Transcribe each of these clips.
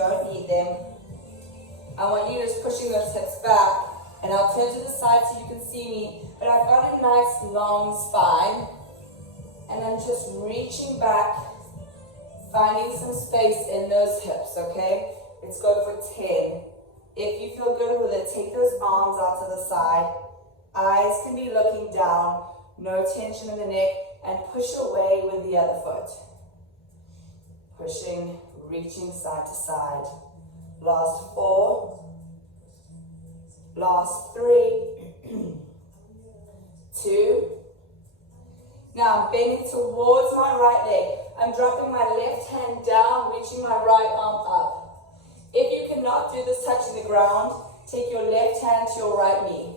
don't need them. I want you just pushing those hips back, and I'll turn to the side so you can see me, but I've got a nice long spine, and I'm just reaching back, finding some space in those hips, okay? Let's go for 10. If you feel good with it, take those arms out to the side. Eyes can be looking down, no tension in the neck, and push away with the other foot. Pushing, reaching side to side. Last 4. Last 3. 2. Now I'm bending towards my right leg. I'm dropping my left hand down, reaching my right arm up. If you cannot do this touching the ground, take your left hand to your right knee.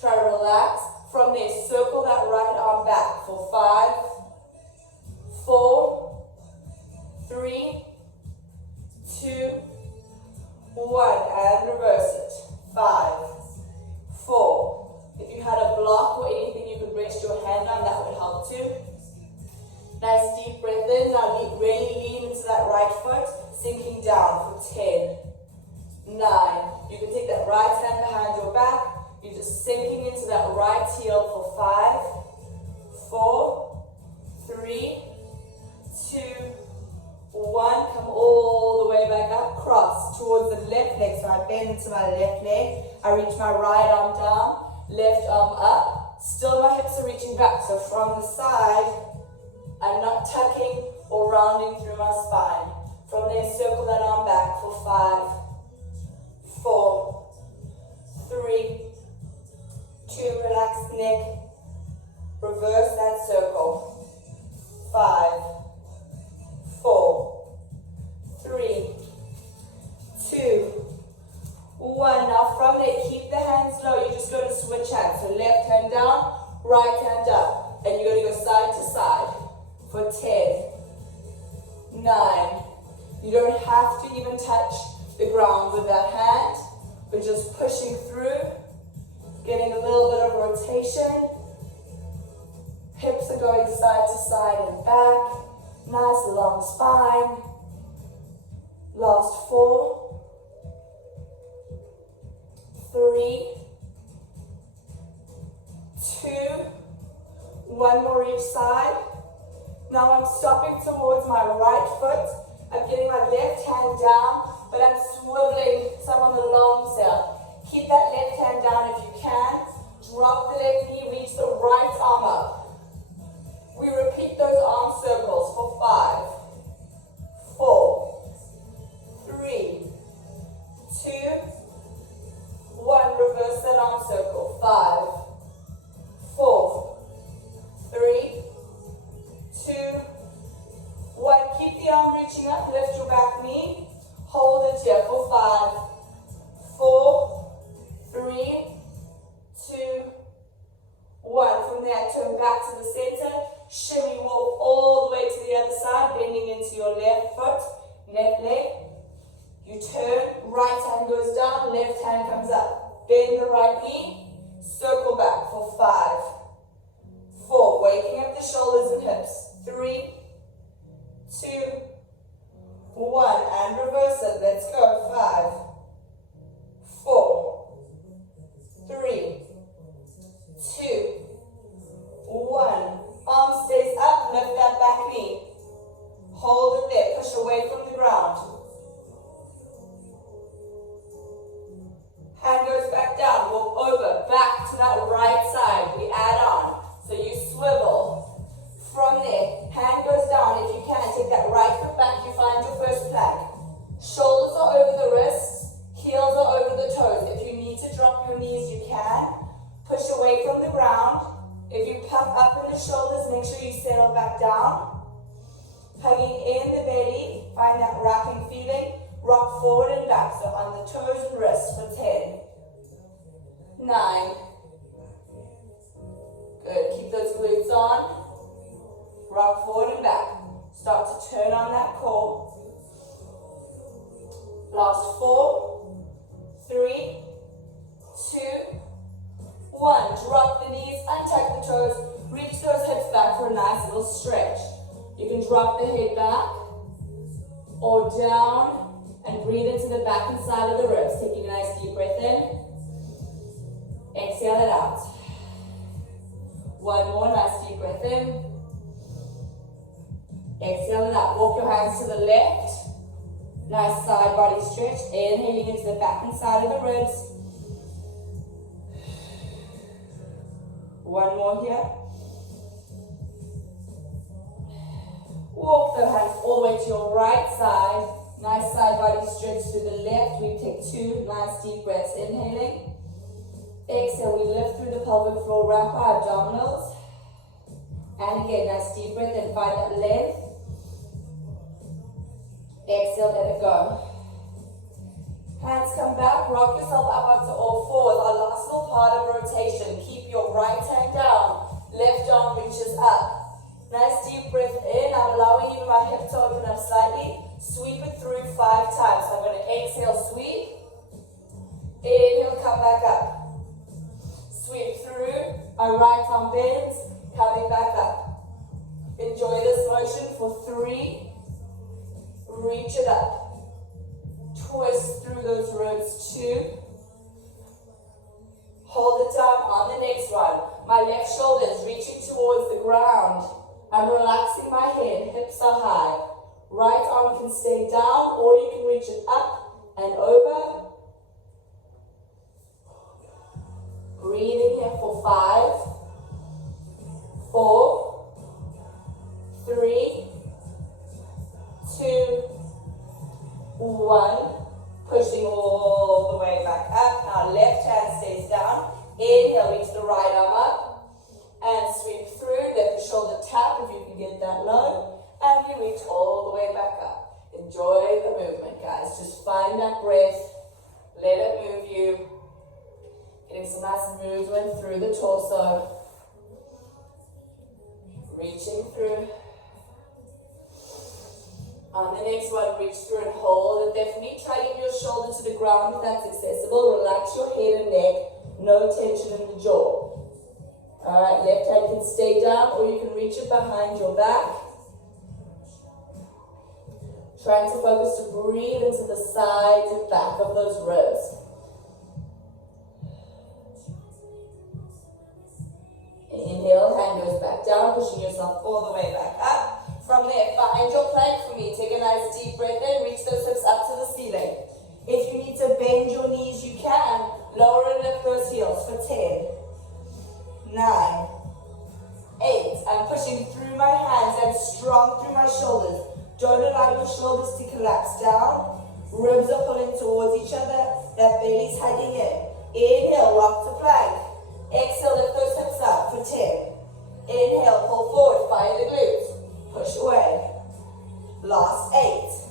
Try to relax. From there, circle that right arm back for 5, 4, 3, 2, 1, and reverse it. 5, 4. If you had a block or anything you could rest your hand on, that would help too. Nice deep breath in. Now really lean into that right foot, sinking down for 10, 9. You can take that right hand behind your back. You're just sinking into that right heel for 5, 4, 3, 2, 1. Come all the way back up. Cross towards the left leg. So I bend into my left leg. I reach my right arm down, left arm up. Still my hips are reaching back. So from the side, I'm not tucking or rounding through my spine. From there, circle that arm back for 5, 4, 3, 2, relax the neck, reverse that circle, 5, 4, 3, 2, 1. Now from there, keep the hands low. You're just going to switch hands. So left hand down, right hand up. And you're going to go side to side for 10, 9. You don't have to even touch the ground with that hand, but just pushing through, getting a little bit of rotation. Hips are going side to side and back. Nice long spine. Last 4, 3, 2, 1 more each side. Now I'm stopping towards my right foot. I'm getting my left hand down, but I'm swiveling some on the longs here. Keep that left hand down if you can. Drop the left knee, reach the right arm up. We repeat those arm circles for 5, 4, 3, 2, 1. Reverse that arm circle. 5, 4, 3, 2, 1. Keep the arm reaching up. Lift your back knee. Hold it here for 5, 4, 3, 2, 1. From there, turn back to the center. Shimmy, walk all the way to the other side, bending into your left foot, left leg. You turn, right hand goes down, left hand comes up. Bend the right knee, circle back for 5, 4. Waking up the shoulders and hips. 3, 2, 1. And reverse it. Let's go. 5, 4, 3, 2, 1. Arm stays up, lift that back knee. Hold it there, push away from the ground. Hand goes back down, walk over, back to that right side. We add on. So you swivel. From there, hand goes down. If you can, take that right foot back, you find your first plank. Shoulders are over the wrists, heels are over the toes. If you need to drop your knees, you can. Push away from the ground. If you puff up in the shoulders, make sure you settle back down. Hugging in the belly, find that rocking feeling. Rock forward and back, so on the toes and wrists for 10, 9. Good, keep those glutes on. Rock forward and back. Start to turn on that core. Last 4, 3, 2, 1. Drop the knees, untuck the toes, reach those hips back for a nice little stretch. You can drop the head back or down and the back and side of the ribs. Taking a nice deep breath in. Exhale it out. One more nice deep breath in. Exhale it out. Walk your hands to the left. Nice side body stretch. Inhaling into the back and side of the ribs. One more here. Walk the hands all the way to your right side. Nice side body stretch to the left. We take 2 nice deep breaths. Inhaling. Exhale, we lift through the pelvic floor, wrap our abdominals. And again, nice deep breath and find that length. Exhale, let it go. Hands come back, rock yourself up onto all fours. Our last little part of rotation. Keep your right hand down, left arm reaches up. Nice deep breath in. I'm allowing even my hip to open up slightly. Sweep it through 5 times. So I'm going to exhale, sweep. Inhale, come back up. Sweep through. My right arm bends, coming back up. Enjoy this motion for 3. Reach it up. Twist through those ribs. 2. Hold it down on the next one. My left shoulder is reaching towards the ground. I'm relaxing my head, hips are high. Right arm can stay down or you can reach it up and over. Breathing here for 5, 4, 3, 2, 1. Pushing all the way back up. Now left hand stays down. Inhale, reach the right arm up and sweep through. Let the shoulder tap if you can get that low. And you reach all the way back up. Enjoy the movement, guys. Just find that breath. Let it move you. Getting some nice movement through the torso. Reaching through. On the next one, reach through and hold. And definitely try to get your shoulder to the ground if that's accessible. Relax your head and neck. No tension in the jaw. Alright, left hand can stay down or you can reach it behind your back. Trying to focus to breathe into the sides and back of those ribs. Inhale, hand goes back down, pushing yourself all the way back up. From there, find your plank for me. Take a nice deep breath in, reach those hips up to the ceiling. If you need to bend your knees, you can. Lower and lift those heels for 10, 9, 8. I'm pushing through my hands. I'm strong through my shoulders. Don't allow your shoulders to collapse down. Ribs are pulling towards each other. That belly's hugging in. Inhale, rock to plank. Exhale, lift those hips up for 10. Inhale, pull forward, find the glutes. Push away. Last 8.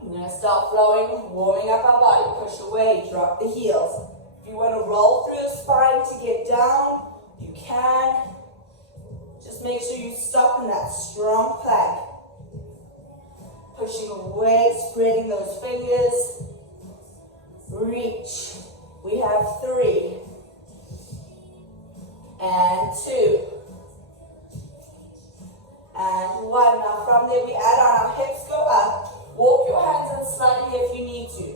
I'm going to start flowing, warming up our body. Push away, drop the heels. If you want to roll through the spine to get down, you can. Just make sure you stop in that strong plank. Pushing away, spreading those fingers. Reach. We have 3. And 2. And 1. Now from there we add on, our hips go up. Walk your hands in slightly if you need to.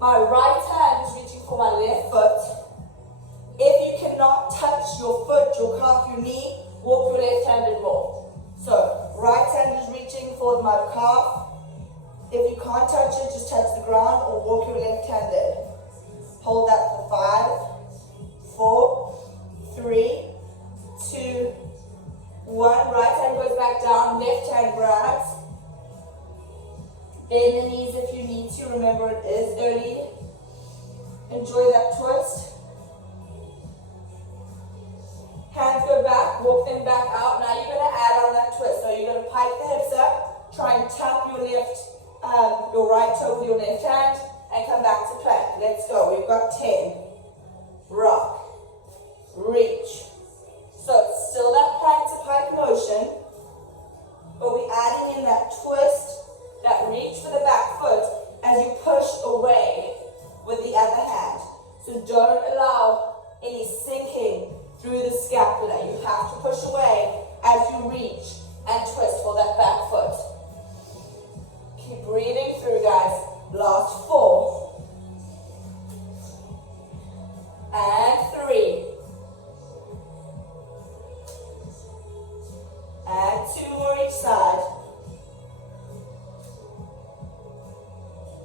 My right hand is reaching for my left foot. If you cannot touch your foot, your calf, your knee, walk your left hand more. So, right hand is reaching for my calf. If you can't touch it, just touch the ground or walk your left hand in. Hold that for 5, 4, 3, 2, 1. Right hand goes back down, left hand grabs. Bend the knees if you need to. Remember, it is early. Enjoy that twist. Hands go back, walk them back out. Now you're going to add on that twist. So you're going to pike the hips up, try and tap your right toe with your left hand, and come back to plank. Let's go. We've got 10. Rock. Reach. So it's still that plank to pike motion, but we're adding in that twist, that reach for the back foot as you push away with the other hand. So don't allow any sinking through the scapula. You have to push away as you reach and twist for that back foot. Keep breathing through, guys.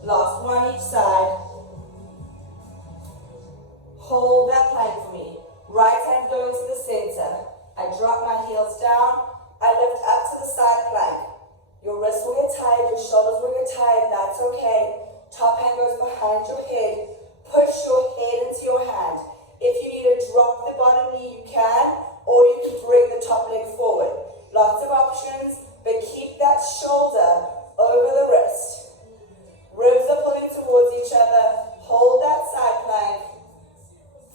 Last one each side. Hold that plank for me. Right hand going to the center. I drop my heels down. I lift up to the side plank. Your wrists will get tired, your shoulders will get tired, that's okay. Top hand goes behind your head. Push your head into your hand. If you need to drop the bottom knee, you can, or you can bring the top leg forward. Lots of options, but keep that shoulder over the wrist. Ribs are pulling towards each other. Hold that side plank.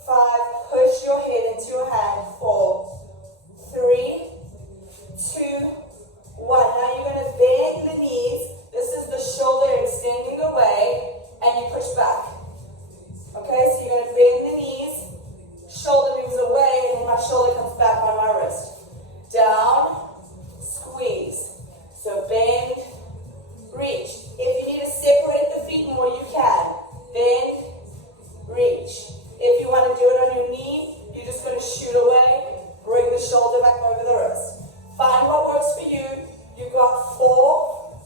5, push your head into your hand. 4, 3, 2, 1. Now you're going to bend the knees. This is the shoulder extending away, and you push back. Okay, so you're going to bend the knees, shoulder moves away, and then my shoulder comes back on my wrist. Down, squeeze. So bend, reach. If you need to separate the feet more, you can. Bend, reach. If you want to do it on your knee, you're just going to shoot away, bring the shoulder back over the wrist. Find what works for you. You've got 4,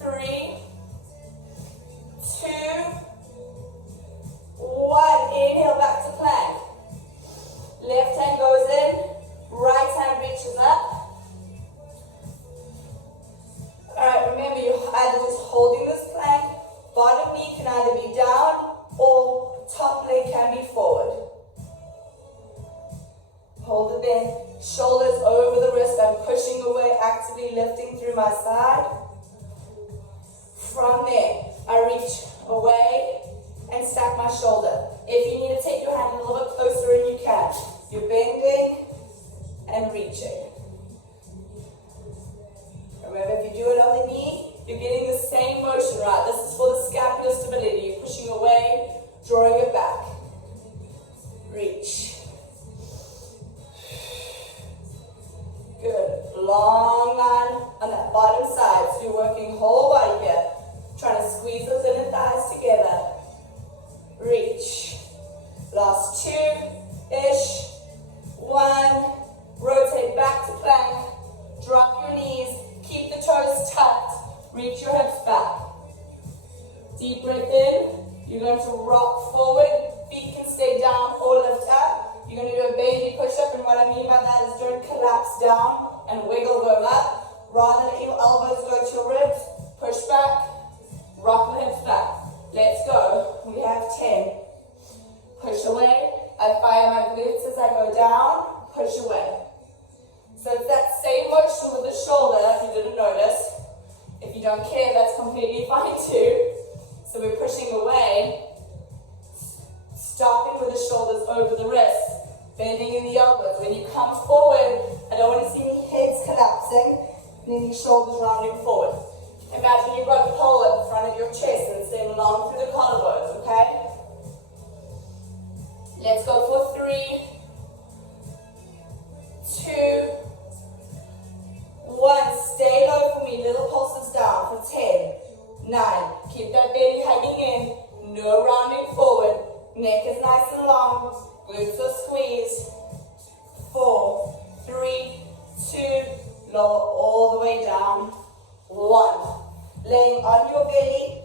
3, 2, 1. Inhale back to plank. Left hand goes in, right hand reaches up. Alright, remember you're either just holding this plank, bottom knee can either be down or top leg can be forward. Hold it there. Shoulders over the wrist. I'm pushing away, actively lifting through my side. From there, I reach away and stack my shoulder. If you need to take your hand a little bit closer in, you can. You're bending and reaching. Remember, if you do it on the knee, you're getting the same motion, right? This is for the scapular stability. You're pushing away, drawing it back. Reach. Good. Long line on that bottom side. So you're working whole body here. Trying to squeeze those inner thighs together. Reach. Last 2-ish. 1. Rotate back to plank. Drop your knees. Keep the toes tucked. Reach your hips back. Deep breath in. You're going to rock forward. Feet can stay down or lift up. You're going to do a baby push-up, and what I mean by that is don't collapse down and wiggle going up. Rather let your elbows go to your ribs. Push back. Rock the hips back. Let's go. We have 10. Push away. I fire my glutes as I go down. Push away. So it's that same motion with the shoulder, if you didn't notice. If you don't care, that's completely fine too. So we're pushing away, stopping with the shoulders over the wrists, bending in the elbows. When you come forward, I don't want to see any heads collapsing, and any shoulders rounding forward. Imagine you've got a pole at the front of your chest and it's then long through the collarbones, okay? Let's go for 3, 2, 1. Stay low for me. Little pulses down for 10, 9. Keep that belly hugging in. No rounding forward. Neck is nice and long. Glutes are squeezed. 4, 3, 2. Lower all the way down. 1. Laying on your belly.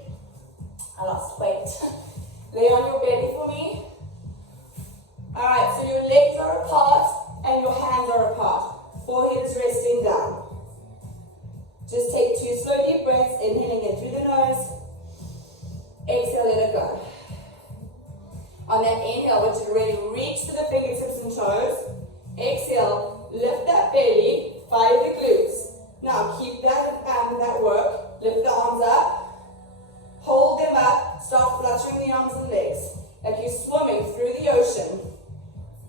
I lost weight. Lay on your belly for me. Alright, so your legs are apart and your hands are apart. Forehead is resting down. Just take 2 slow deep breaths, inhaling in through the nose. Exhale, let it go. On that inhale, I want you to really reach to the fingertips and toes. Exhale, lift that belly, fire the glutes. Now keep that work. Lift the arms up. Hold them up. Start fluttering the arms and legs. Like you're swimming through the ocean.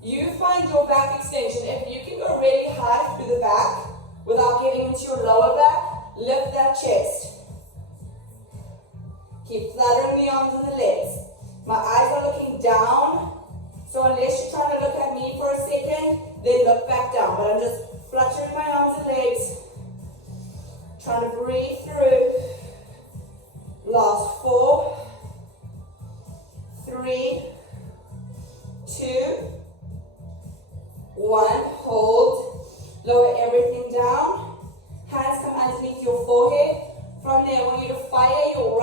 You find your back extension. If you can go really high through the back without getting into your lower back, lift that chest. Keep fluttering the arms and the legs. My eyes are looking down. So unless you're trying to look at me for a second, then look back down. But I'm just fluttering my arms and legs. Trying to breathe through. Last 4, 3, 2, 1. Hold. Lower everything down. Hands come underneath your forehead. From there, I want you to fire your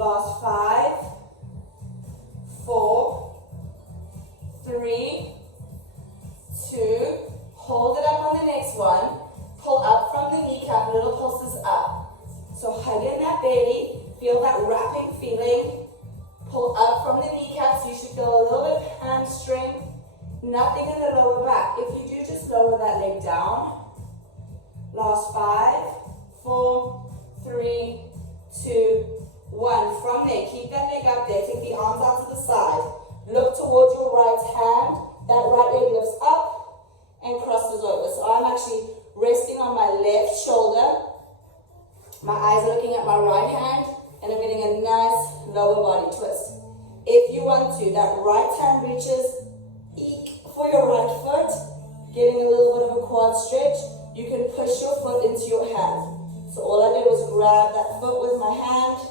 Last 5, 4, 3, 2. Hold it up on the next one. Pull up from the kneecap, little pulses up. So hug in that belly, feel that wrapping feeling. Pull up from the kneecap, so you should feel a little bit of hamstring. Nothing in the lower back. If you do, just lower that leg down. Last 5, 4, 3, 2, 1. From there, keep that leg up there. Take the arms out to the side. Look towards your right hand. That right leg lifts up and crosses over. So I'm actually resting on my left shoulder. My eyes are looking at my right hand, and I'm getting a nice lower body twist. If you want to, that right hand reaches for your right foot, getting a little bit of a quad stretch. You can push your foot into your hand. So all I did was grab that foot with my hand,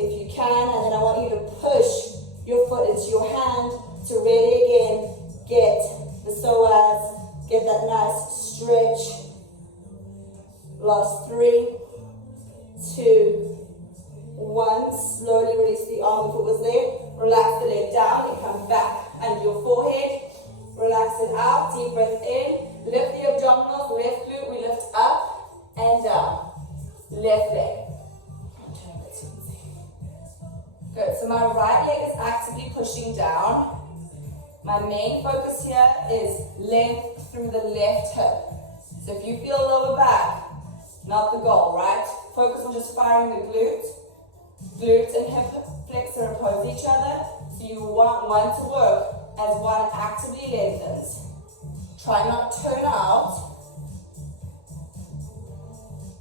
if you can, and then I want you to push your foot into your hand to really, again, get the psoas, get that nice stretch. Last 3, 2, 1. Slowly release the arm if it was there. Relax the leg down and come back under your forehead. Relax it out. Deep breath in. Lift the abdominals. Left glute. We lift up and down. Left leg. Good. So my right leg is actively pushing down. My main focus here is length through the left hip. So if you feel lower back, not the goal, right? Focus on just firing the glute. Glute and hip flexor oppose each other. So you want one to work as one actively lengthens. Try not to turn out.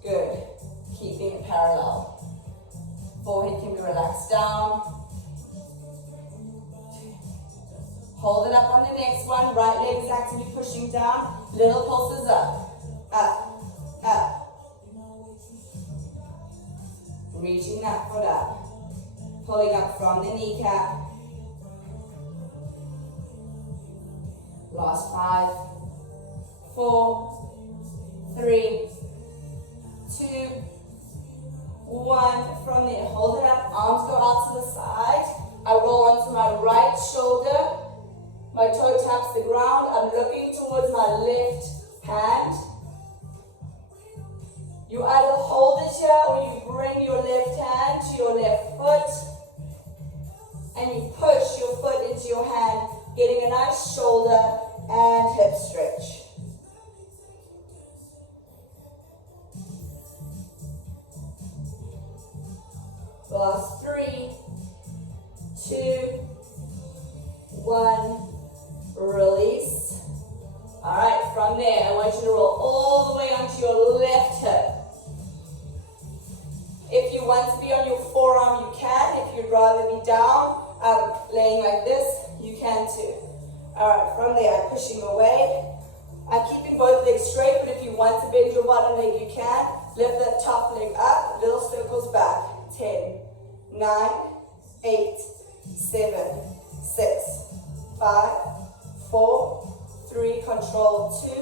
Good. Keeping it parallel. Forehead can be relaxed down. Hold it up on the next one. Right leg is actively pushing down. Little pulses up. Up. Up. Reaching that foot up. Pulling up from the kneecap. Last 5, 4, 3, 2, 1. From there, hold it up. Arms go out to the side. I roll onto my right shoulder. My toe taps the ground. I'm looking towards my left hand. You either hold it here or you bring your left hand to your left foot and you push your foot into your hand, getting a nice shoulder and hip stretch. Last 3, 2, 1. Release. All right, from there, I want you to roll all the way onto your left hip. If you want to be on your forearm, you can. If you'd rather be down, laying like this, you can too. All right, from there, I'm pushing away. I'm keeping both legs straight, but if you want to bend your bottom leg, you can. Lift that top leg up, little circles back. 10, 9, 8, 7, 6, 5, 4, 3, control 2,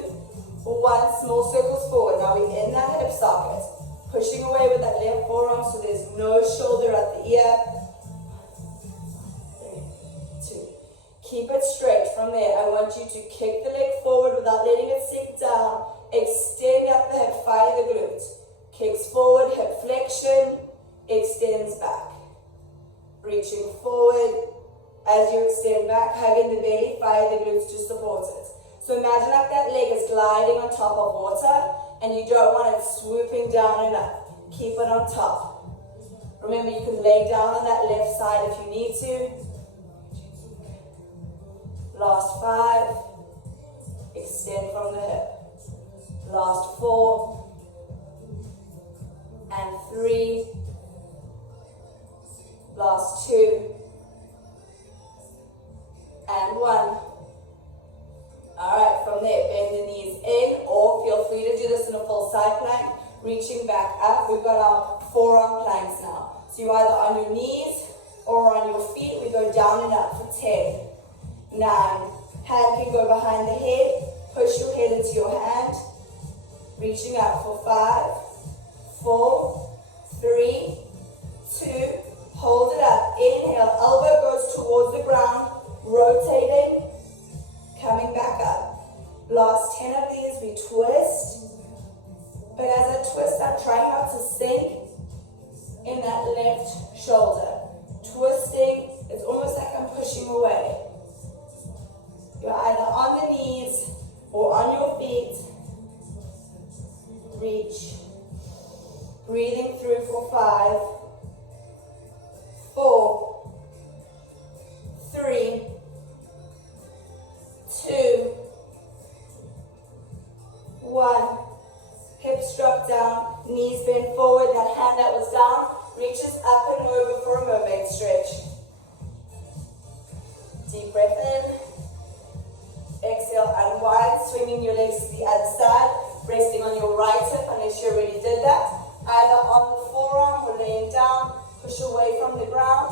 1, small circles forward. Now we're in that hip socket. Pushing away with that left forearm so there's no shoulder at the ear. 3, 2. Keep it straight. From there, I want you to kick the leg forward without letting it sink down. Extend up the hip, fire the glute. Kicks forward, hip flexion, extends back. Reaching forward. As you extend back, hug in the belly, fire the glutes to support it. So imagine like that leg is gliding on top of water and you don't want it swooping down and up. Keep it on top. Remember, you can lay down on that left side if you need to. Last 5. Extend from the hip. Last 4. And 3. Last 2. And 1. Alright, from there, bend the knees in, or feel free to do this in a full side plank, reaching back up. We've got our forearm planks now. So you're either on your knees or on your feet. We go down and up for 10, 9, hand can go behind the head, push your head into your hand, reaching up for 5, 4, 3, 2, Inhale, elbow goes towards the ground, rotating, coming back up. Last 10 of these, we twist. But as I twist, I'm trying not to sink in that left shoulder. Twisting, it's almost like I'm pushing away. You're either on the knees or on your feet. Reach. Breathing through for 5, 4, 3, 2, 1. Hips drop down, knees bend forward. That hand that was down reaches up and over for a mermaid stretch. Deep breath in. Exhale, unwind, swinging your legs to the other side, resting on your right hip unless you already did that. Either on the forearm or laying down, push away from the ground.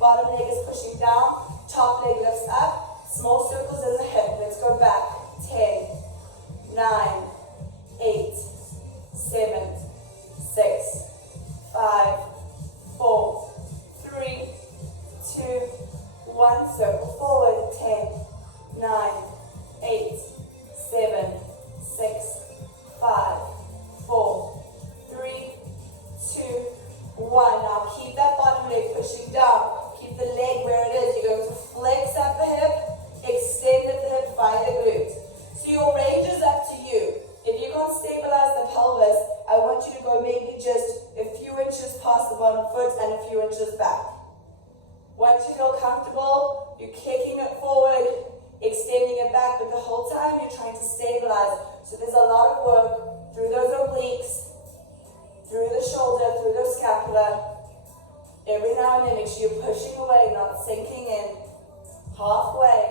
Bottom leg is pushing down, top leg lifts up, small circles in the hip. Let's go back. 10, 9, 8, 7, 6, 5, 4, 3, 2, 1. Circle forward. 10, 9, 8, 7, 6, 5, 4, 3, 2, 1. Now keep that bottom leg pushing down. Keep the leg where it is. You're going to flex at the hip, extend at the hip by the glute. So your range is up to you. If you can't stabilize the pelvis, I want you to go maybe just a few inches past the bottom foot and a few inches back. Once you feel comfortable, you're kicking it forward, extending it back, but the whole time you're trying to stabilize. So there's a lot of work through those obliques, through the shoulder, through the scapula. Every now and then, make sure you're pushing away, not sinking in. Halfway.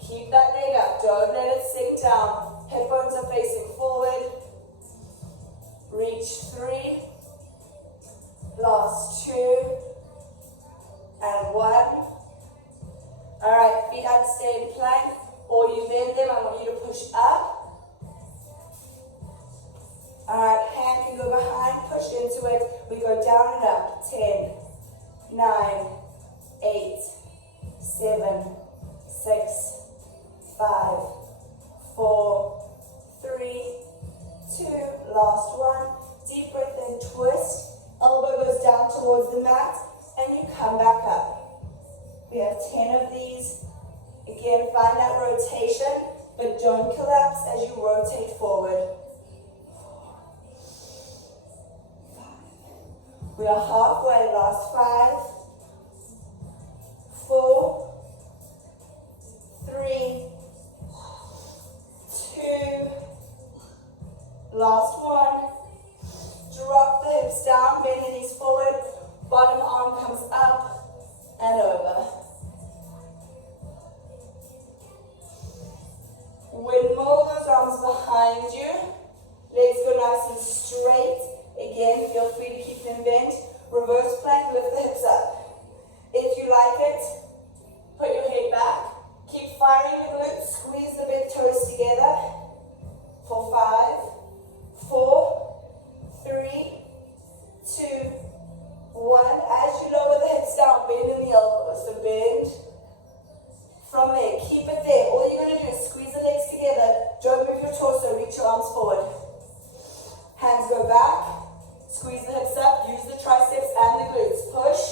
Keep that leg up. Don't let it sink down. Hip bones are facing forward. Reach 3. Last 2. And 1. Alright, feet either stay in plank or you bend them. I want you to push up. Alright, hand can go behind, push into it. We go down and up. 10, 9, 8, 7, 6, 5, 4, 3, 2. Last 1. Deep breath in, twist. Elbow goes down towards the mat and you come back up. We have 10 of these. Again, find that rotation, but don't collapse as you rotate forward. 5. We are halfway. Last 5, 4, 3, 2. Last 1. Drop the hips down, bend the knees forward. Bottom arm comes up and over. Windmill those arms behind you. Legs go nice and straight. Again, feel free to keep them bent. Reverse plank, lift the hips up. If you like it, put your head back. Keep firing the glutes. Squeeze the big toes together. For 5, 4, 3, 2, 1. As you lower the hips down, bend in the elbows. So bend from there. Keep it there. All you're going to do is squeeze the legs together. Don't move your torso. Reach your arms forward. Hands go back. Squeeze the hips up. Use the triceps and the glutes. Push.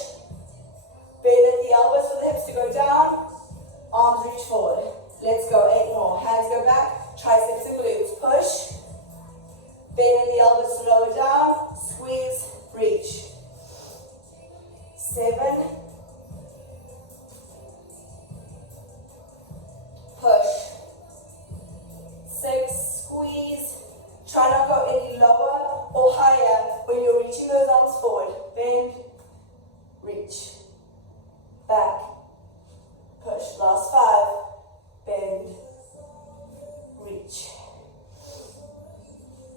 Bend at the elbows for the hips to go down. Arms reach forward. Let's go. 8 more. Hands go back. Triceps and glutes. Push. Bend at the elbows to lower down. Squeeze. Reach. 7. Push. 6. Squeeze. Try not to go any lower or higher when you're reaching those arms forward. Bend. Reach. Back. Push. Last 5. Bend. Reach.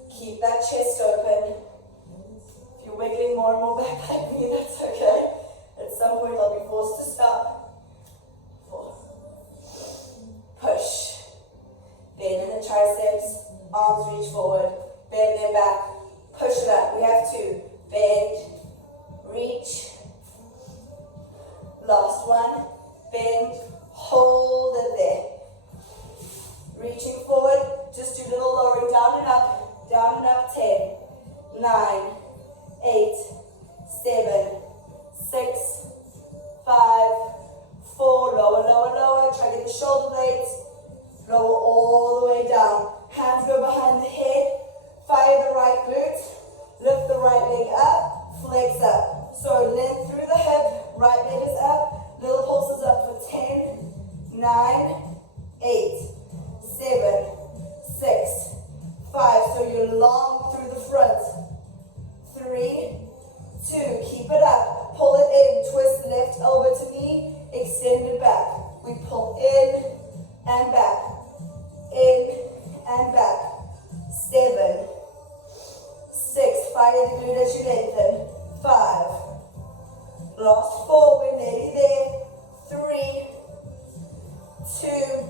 Keep that chest open. If you're wiggling more and more back like me, that's okay. At some point I'll be forced to stop. 4. Push. Bend in the triceps. Arms reach forward. Bend them back. Push it up. We have 2. Bend. Reach. Last one. Bend, hold it there. Reaching forward, just do a little lowering, down and up, 10, 9, 8, 7, 6, 5, 4, lower, lower, lower, try to get the shoulder blades, lower all the way down. Hands go behind the head, fire the right glute, lift the right leg up, flex up. So length through the hip, right leg is up, little pulses up for 10, 9, 8, 7, 6, 5. So you're long through the front. 3, 2, keep it up. Pull it in, twist left elbow to knee, extend it back. We pull in and back, in and back. 7, 6, fire the glute as you lengthen. 5, last 4, we're nearly there. 3, 2,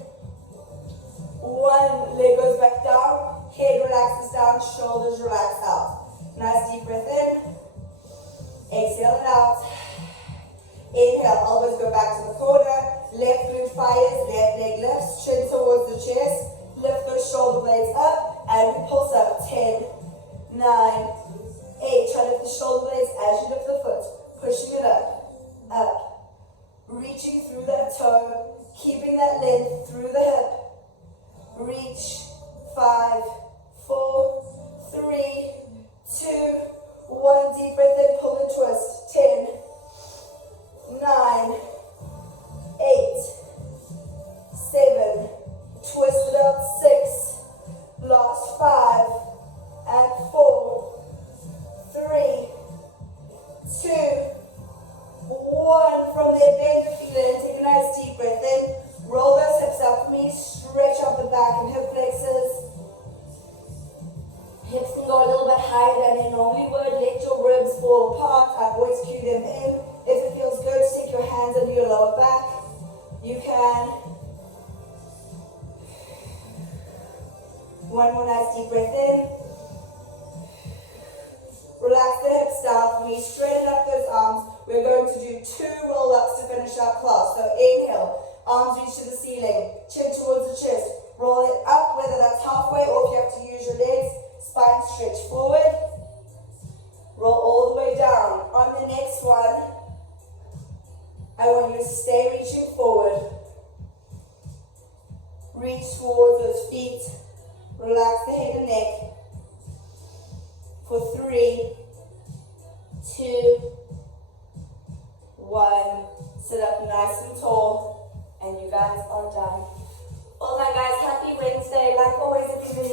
1, leg goes back down, head relaxes down, shoulders relax out. Nice deep breath in, exhale it out. Inhale, elbows go back to the corner, left glute fires, left leg lifts, chin towards the chest, lift those shoulder blades up, and we pulse up. 10, 9, 8, try to lift the shoulder blades as you lift the foot, pushing it up, reaching through that toe, keeping that length through the hip. Reach. 5, 4, 3, 2, 1. Deep breath in, pull and twist. 10, 9, 8, 7, twist it out. 6, last 5, and 4, 3, 2, 1. From there, bend your feet in, take a nice deep breath in. Roll those hips up for me, stretch out the back and hip flexors. Hips can go a little bit higher than they normally would. Let your ribs fall apart. I always cue them in. If it feels good, stick your hands under your lower back. You can. One more nice deep breath in. Relax the hips down for me, straighten up those arms. We're going to do 2 roll-ups to finish our class. So inhale. Arms reach to the ceiling, chin towards the chest. Roll it up, whether that's halfway or if you have to use your legs. Spine stretch forward. Roll all the way down. On the next one, I want you to stay reaching forward. Reach towards those feet. Relax the head and neck. For 3, 2, 1. Sit up nice and tall. And you guys are done. Well done, guys. Happy Wednesday. Like always, if you've been